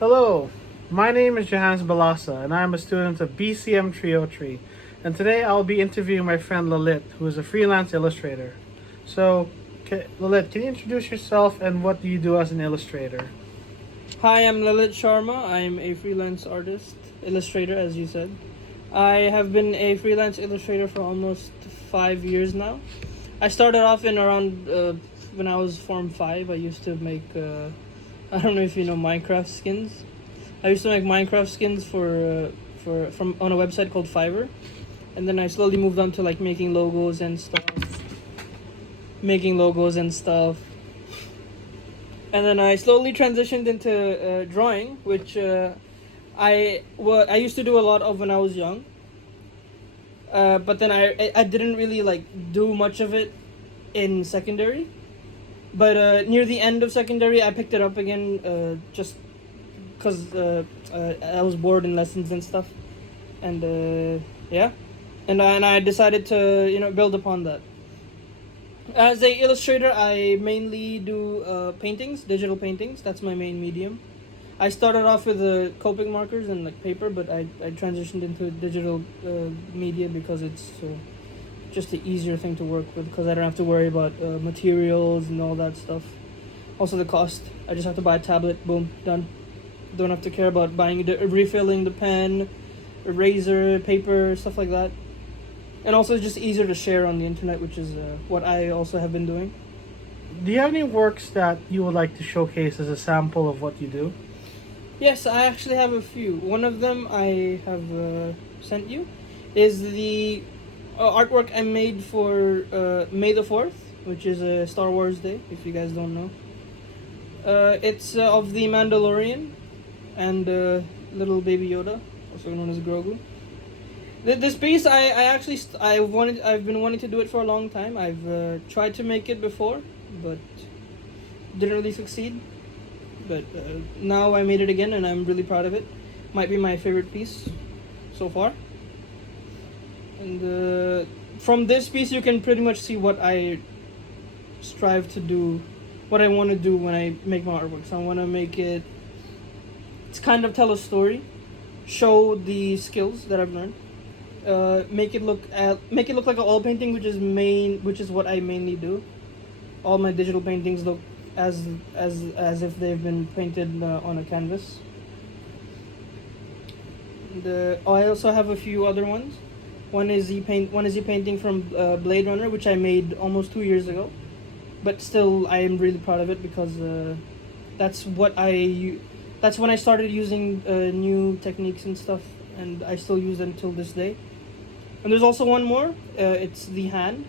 Hello, my name is Johannes Balasa, and I am a student of BCM Trio Tree. And today I'll be interviewing my friend Lalit, who is a freelance illustrator. So, Lalit, can you introduce yourself and what do you do as an illustrator? Hi, I'm Lalit Sharma. I'm a freelance artist, illustrator, as you said. I have been a freelance illustrator for almost 5 years now. I started off in around when I was Form 5. I used to make, I don't know if you know Minecraft skins. I used to make Minecraft skins for from on a website called Fiverr. And then I slowly moved on to like making logos and stuff, and then I slowly transitioned into drawing, which I used to do a lot of when I was young. But then I didn't really like do much of it in secondary. But near the end of secondary, I picked it up again, just because I was bored in lessons and stuff, and yeah, and I decided to build upon that. As a illustrator, I mainly do paintings, digital paintings. That's my main medium. I started off with Copic markers and like paper, but I transitioned into digital media because it's just the easier thing to work with because I don't have to worry about materials and all that stuff. Also the cost. I just have to buy a tablet. Boom, done. Don't have to care about refilling the pen, eraser, paper, stuff like that. And also it's just easier to share on the internet, which is what I also have been doing. Do you have any works that you would like to showcase as a sample of what you do? Yes, I actually have a few. One of them I have sent you is the artwork I made for May the 4th, which is a Star Wars Day, if you guys don't know. It's of the Mandalorian and little baby Yoda, also known as Grogu. This piece, I've been wanting to do it for a long time. I've tried to make it before, but didn't really succeed. But now I made it again, and I'm really proud of it. Might be my favorite piece so far. And from this piece, you can pretty much see what I strive to do, what I want to do when I make my artwork. So I want to make it. It's kind of tell a story, show the skills that I've learned. Make it look like an oil painting, which is what I mainly do. All my digital paintings look as if they've been painted on a canvas. I also have a few other ones. One is the painting from Blade Runner, which I made almost 2 years ago, but still I am really proud of it because that's when I started using new techniques and stuff, and I still use them till this day. And there's also one more. It's the hand.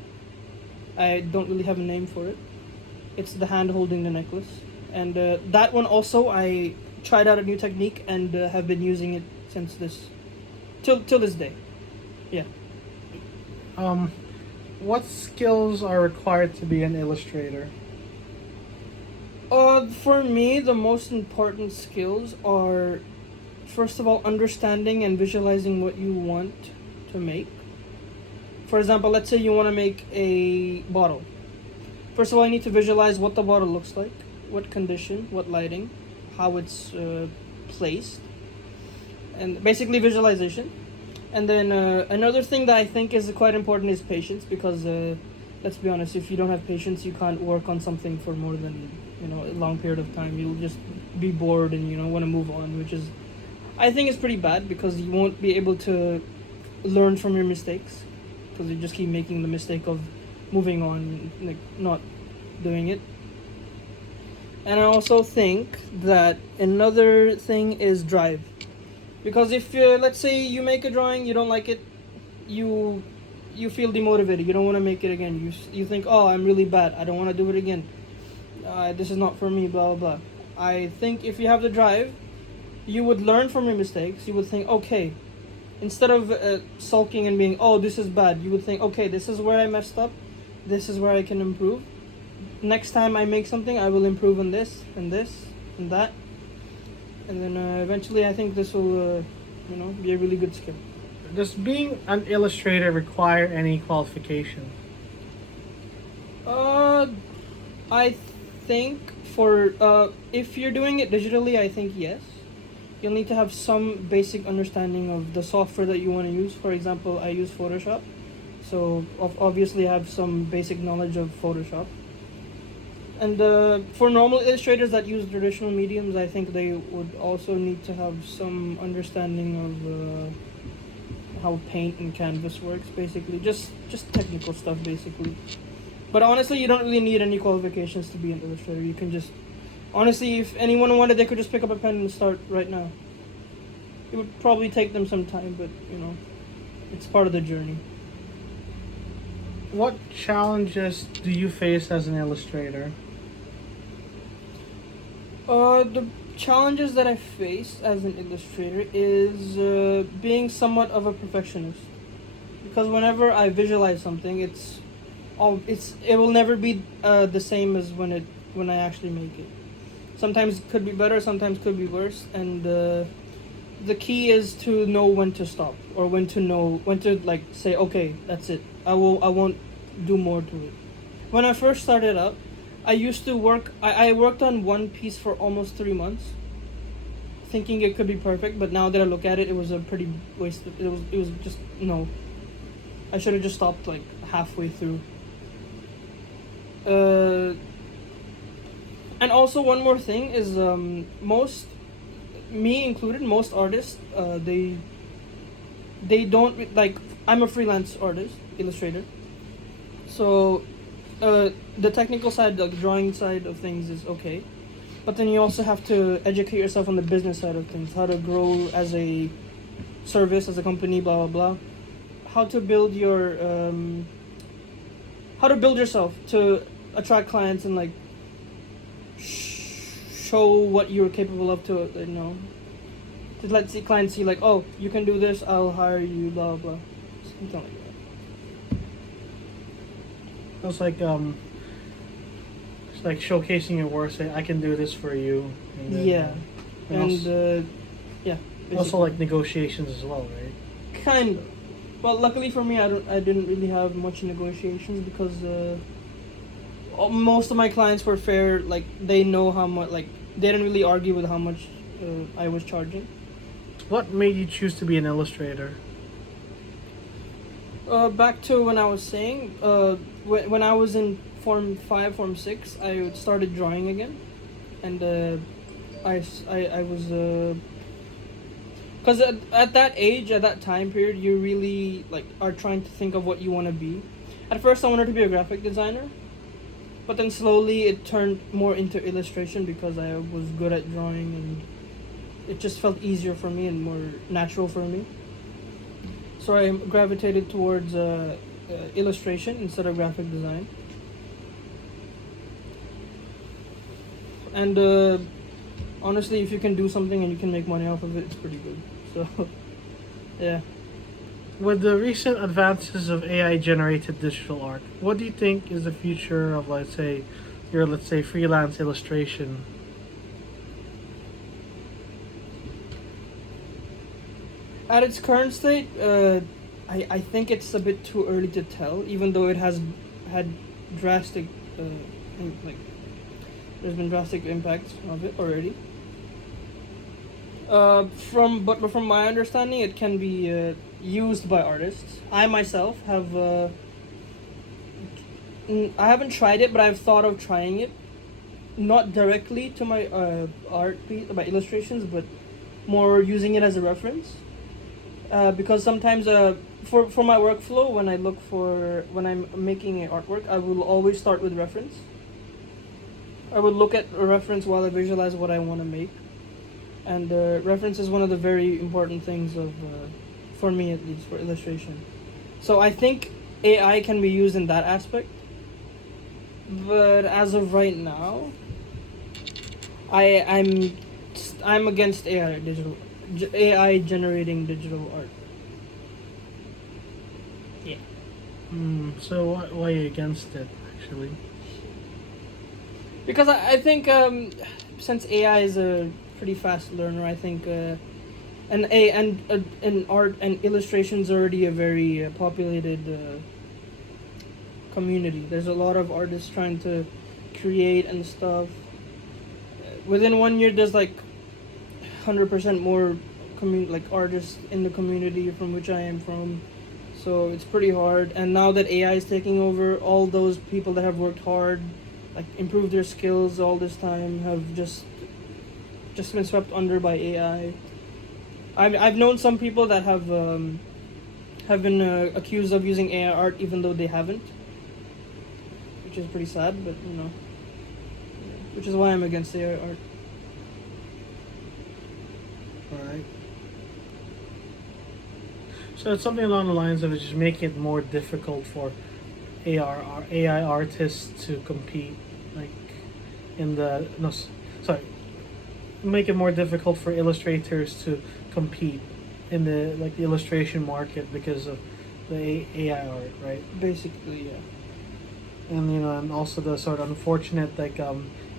I don't really have a name for it. It's the hand holding the necklace. And that one also, I tried out a new technique and have been using it since till this day. Yeah. What skills are required to be an illustrator? For me, the most important skills are, first of all, understanding and visualizing what you want to make. For example, let's say you want to make a bottle. First of all, you need to visualize what the bottle looks like, what condition, what lighting, how it's placed, and basically visualization. And then another thing that I think is quite important is patience, because let's be honest, if you don't have patience, you can't work on something for more than a long period of time. You'll just be bored and want to move on, which is, I think, is pretty bad because you won't be able to learn from your mistakes because you just keep making the mistake of moving on, like not doing it. And I also think that another thing is drive, because if let's say you make a drawing, you don't like it, you feel demotivated, you don't want to make it again, you think, oh, I'm really bad, I don't want to do it again, this is not for me, blah blah blah. I think if you have the drive, you would learn from your mistakes. You would think, okay, instead of sulking and being, oh, this is bad, you would think, okay, this is where I messed up, this is where I can improve. Next time I make something, I will improve on this and this and that, and then eventually I think this will be a really good skill. Does being an illustrator require any qualification? I think for if you're doing it digitally, I think yes. you'll need to have some basic understanding of the software that you want to use. For example, I use Photoshop, so obviously I have some basic knowledge of Photoshop. And for normal illustrators that use traditional mediums, I think they would also need to have some understanding of how paint and canvas works, basically. Just technical stuff, basically. But honestly, you don't really need any qualifications to be an illustrator. You can just... Honestly, if anyone wanted, they could just pick up a pen and start right now. It would probably take them some time, but, it's part of the journey. What challenges do you face as an illustrator? The challenges that I face as an illustrator is being somewhat of a perfectionist, because whenever I visualize something, it will never be the same as when I actually make it. Sometimes it could be better, sometimes it could be worse, and the key is to know when to stop, or when to like say, okay, that's it. I won't do more to it. When I first started out, I used to work. I worked on one piece for almost 3 months, thinking it could be perfect. But now that I look at it, it was a pretty waste. It was just no. I should have just stopped like halfway through. And also one more thing is most, me included, most artists they don't like. I'm a freelance artist, illustrator, so the technical side, the drawing side of things is okay, but then you also have to educate yourself on the business side of things, how to grow as a service, as a company, blah blah blah, how to build yourself to attract clients and like show what you're capable of to let clients see like, oh, you can do this, I'll hire you, blah blah blah, something like that. It's like showcasing your work. Say, I can do this for you. And then, Yeah, yeah. Also Basically. like negotiations as well, right? Kind of. Well, luckily for me, I didn't really have much negotiations because most of my clients were fair. Like they know how much. Like they didn't really argue with how much I was charging. What made you choose to be an illustrator? Back to when I was saying, when I was in Form 5, Form 6, I started drawing again, and I was because at that age, at that time period, you really like are trying to think of what you want to be. At first, I wanted to be a graphic designer, but then slowly it turned more into illustration because I was good at drawing and it just felt easier for me and more natural for me. So I gravitated towards illustration instead of graphic design. And honestly, if you can do something and you can make money off of it, it's pretty good. So, yeah. With the recent advances of AI generated digital art, what do you think is the future of, let's say, freelance illustration? At its current state, I think it's a bit too early to tell, even though it has had drastic, there's been drastic impacts of it already. But from my understanding, it can be used by artists. I myself have, I haven't tried it, but I've thought of trying it, not directly to my art piece, my illustrations, but more using it as a reference. Because sometimes for my workflow, when I'm making an artwork, I will always start with reference. I would look at a reference while I visualize what I want to make, and reference is one of the very important things for me at least, for illustration. So I think AI can be used in that aspect, but as of right now, I'm against AI generating digital art. Yeah. So why are you against it, actually? Because I think since AI is a pretty fast learner, I think and art and illustration is already a very populated community. There's a lot of artists trying to create and stuff. Within 1 year, there's like 100% more like artists in the community from which I am from. So it's pretty hard. And now that AI is taking over, all those people that have worked hard, like improved their skills all this time, have just been swept under by AI. I've known some people that have been accused of using AI art even though they haven't, which is pretty sad. But which is why I'm against AI art. All right. So it's something along the lines of just making it more difficult for AI artists to compete, like in the no, sorry, make it more difficult for illustrators to compete in the the illustration market because of the AI art, right? Basically, yeah. And and also the sort of unfortunate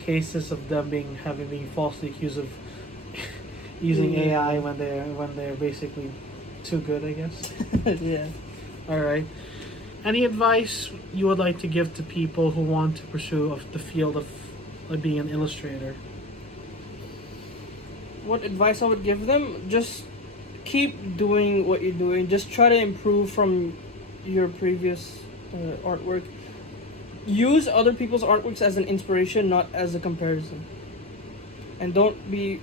cases of them being falsely accused of using AI when they're basically too good, I guess. Yeah. All right. Any advice you would like to give to people who want to pursue the field of being an illustrator? What advice I would give them? Just keep doing what you're doing. Just try to improve from your previous artwork. Use other people's artworks as an inspiration, not as a comparison. And don't be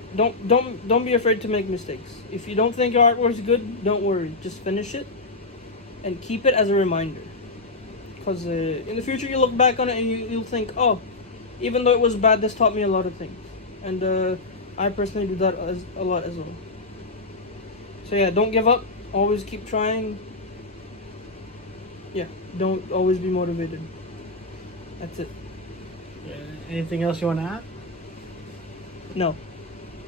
afraid to make mistakes. If you don't think your artwork's good, don't worry. Just finish it and keep it as a reminder. Because in the future you look back on it and you'll think, oh, even though it was bad, this taught me a lot of things. And I personally do that a lot as well. So yeah, don't give up. Always keep trying. Yeah, don't always be motivated. That's it. Anything else you want to add? No.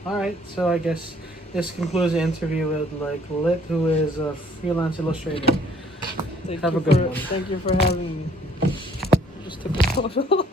All right. So I guess this concludes the interview with Lit, who is a freelance illustrator. Have a good one. Thank you for having me. Just took a photo.